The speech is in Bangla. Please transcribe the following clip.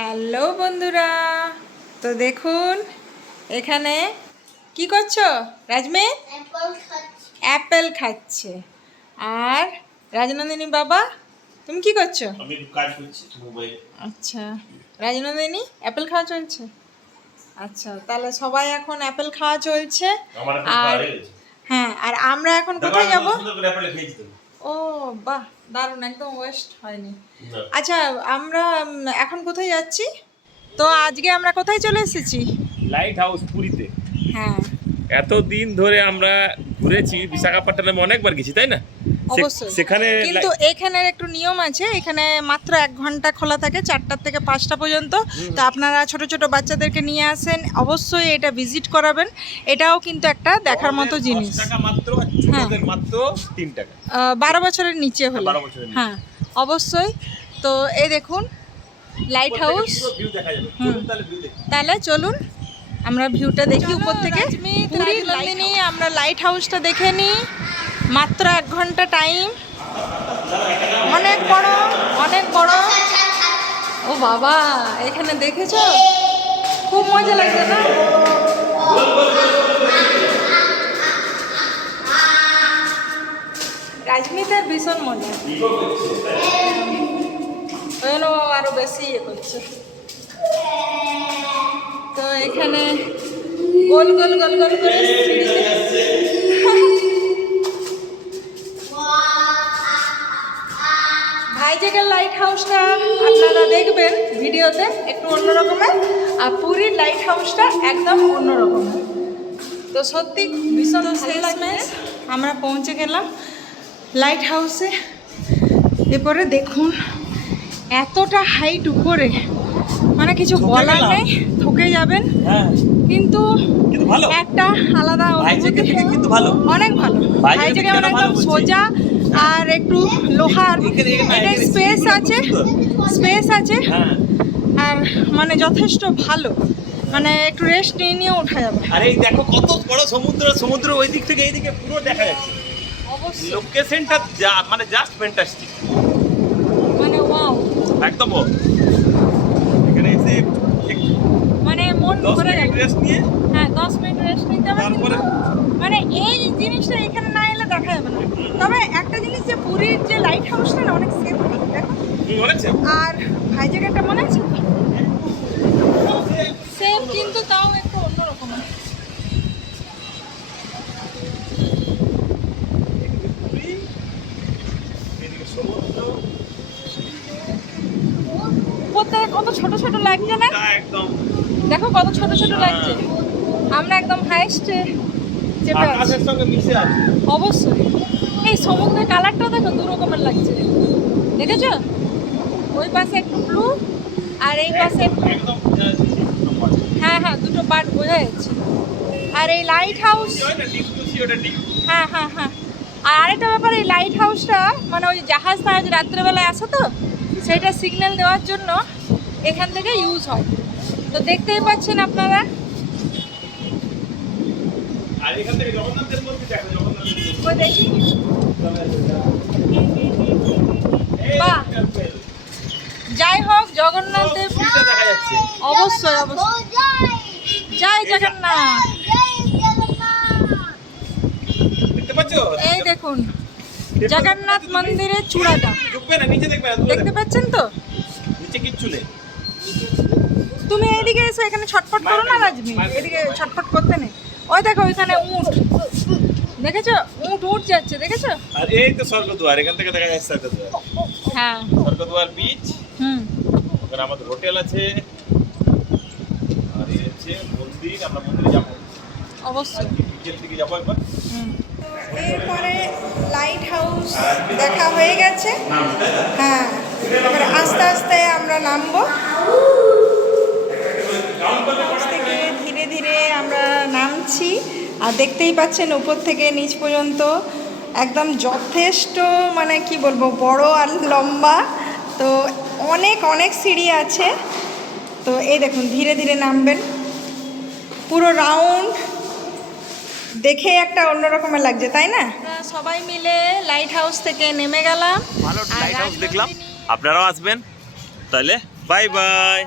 হ্যালো বন্ধুরা, তো দেখুন এখানে কি করছো? রাজমের অ্যাপেল খাচ্ছে। আর রাজনন্দিনী বাবা, তুমি কি করছো? আমি কাজ করছি মোবাইল। আচ্ছা, রাজনন্দিনী অ্যাপেল খাওয়া চলছে। আচ্ছা, তাহলে সবাই এখন অ্যাপেল খাওয়া চলছে। আর হ্যাঁ, আর আমরা এখন কোথায় যাব? ও বাহ, দারুণ, একদম ওয়েস্ট হয়নি। আচ্ছা, আমরা এখন কোথায় যাচ্ছি? তো আজকে আমরা কোথায় চলে এসেছি? লাইট হাউস পুরীতে। হ্যাঁ, এতদিন ধরে আমরা ঘুরেছি, বিশাখাপট্টনমে অনেকবার গেছি, তাই না? অবশ্যই। সেখানে কিন্তু এখানের একটু নিয়ম আছে, এখানে মাত্র 1 ঘন্টা খোলা থাকে, 4টা থেকে 5টা পর্যন্ত। তো আপনারা ছোট ছোট বাচ্চাদেরকে নিয়ে আসেন, অবশ্যই এটা ভিজিট করাবেন। এটাও কিন্তু একটা দেখার মতো জিনিস। 10 টাকা মাত্র, ছোটদের মাত্র 3 টাকা। 12 বছরের নিচে হলে। 12 বছরের নিচে। হ্যাঁ, অবশ্যই। তো এই দেখুন লাইট হাউস। ভিউ দেখা যাবে। চলুন তাহলে ভিউ দেখি। তাহলে চলুন আমরা ভিউটা দেখি উপর থেকে। পুরীর নন্দিনী, আমরা লাইট হাউসটা দেখে নিই। মাত্র 1 ঘন্টা টাইম, অনেক বড়, অনেক বড়। ও বাবা, এখানে দেখেছো? খুব মজা লাগছে না? রাজমিতার ভীষণ মজা, আরো বেশি ইয়ে করছে। তো এখানে গোল গোল গোল গোল করে ভাইজাগের লাইট হাউসটা আপনারা দেখবেন ভিডিওতে, একটু অন্যরকমের। আর পুরীর লাইট হাউসটা একদম অন্যরকমের। তো সত্যি ভীষণ শেষমেশ আমরা পৌঁছে গেলাম লাইট হাউসে। এরপরে দেখুন এতটা হাইট উপরে, মানে কিছু বলার নেই, ঠকে যাবেন। কিন্তু ভালো, একটা আলাদা অনুভূতি, কিন্তু ভালো, অনেক ভালো। ভাইজাগে মানে একদম সোজা, আর একটু লোহার এটা স্পেস আছে, স্পেস আছে। আর মানে যথেষ্ট ভালো, মানে একটু রেস্ট নিয়ে নিয়ে ওঠা যাবে। আর এই দেখো কত বড় সমুদ্র, সমুদ্র ওই দিক থেকে এই দিকে পুরো দেখা যাচ্ছে। অবশ্যই লোকেশনটা মানে জাস্ট ফ্যান্টাস্টিক, মানে ওয়াও, একদম। এখানে এসে মানে মন 10 ভরে মিনিট যাবে। রেস্ট নিয়ে হ্যাঁ, 10 মিনিট রেস্ট নিতে হবে। তারপরে মানে এই জিনিসটা এখানে না এলে দেখা যাবে না। তবে একটা জিনিস, যে পুরীর যে লাইট হাউসটা না, অনেক সেফ দেখো। অনেক আর ভাইজাগেরটা মনে আছে সেফ, কিন্তু তাও একটু অন্যরকম। উপর থেকে কত ছোট ছোট লাগছে না? একদম দেখো কত ছোট ছোট লাগছে। আমরা একদম হাইস্টে চেপে আছি। আকাশের সঙ্গে মিশে আছে। অবশ্যই। এই সমুদ্রের কালারটাও দেখো দু রকমের লাগছে, দেখেছো? ওই পাশে একটু ব্লু, আর এই পাশে একদম হ্যাঁ হ্যাঁ, দুটো পার্ট বোঝা যাচ্ছে। আর এই লাইট হাউস, হ্যাঁ হ্যাঁ হ্যাঁ। আর আরেকটা ব্যাপার, এই লাইট হাউসটা মানে ওই জাহাজ রাত্রেবেলায় আসে, তো সেটা সিগন্যাল দেওয়ার জন্য এখান থেকে ইউজ হয়। তো দেখতেই পাচ্ছেন আপনারা। আর এখান থেকে জগন্নাথের মন্দির দেখো, জগন্নাথের ওই দেখি, বাহ, যাই হোক জগন্নাথের দেখা যাচ্ছে। অবশ্যই অবশ্যই, জয় জগন্নাথ। দেখতে পাচ্ছো? এই দেখুন জগন্নাথ মন্দিরের চূড়াটা, ঢুকবে না, নিচে দেখবে না, দেখতে পাচ্ছেন তো? নিচে কিচ্ছু নেই। তুমি এইদিকে এসো, এখানে ছটফট করো না রাজমি, এদিকে ছটফট করতে নেই। ওই দেখো ওইখানে উট, দেখেছো? উট উঠ যাচ্ছে, দেখেছো? আর এই তো স্বর্গদ্বার, এখান থেকে দেখা যাচ্ছে স্বর্গদ্বার। হ্যাঁ, স্বর্গদ্বার বিচ। ওখানে আমাদের হোটেল আছে, আর এই হচ্ছে মন্দির। আমরা মন্দিরে যাবো অবশ্যই। বিকেল দিকে যাবো একবার। এরপরে লাইট হাউস দেখা হয়ে গেছে। হ্যাঁ, এবারে আস্তে আস্তে আমরা নামবো। হাউস থেকে ধীরে ধীরে আমরা নামছি। আর দেখতেই পাচ্ছেন উপর থেকে নিচ পর্যন্ত একদম যথেষ্ট, মানে কি বলবো, বড় আর লম্বা। তো অনেক অনেক সিঁড়ি আছে। তো এই দেখুন ধীরে ধীরে নামবেন, পুরো রাউন্ড দেখে একটা অন্যরকমের লাগছে, তাই না? সবাই মিলে লাইট হাউস থেকে নেমে গেলাম। ভালো লাইট হাউস দেখলাম, আপনারাও আসবেন তাহলে। Bye bye.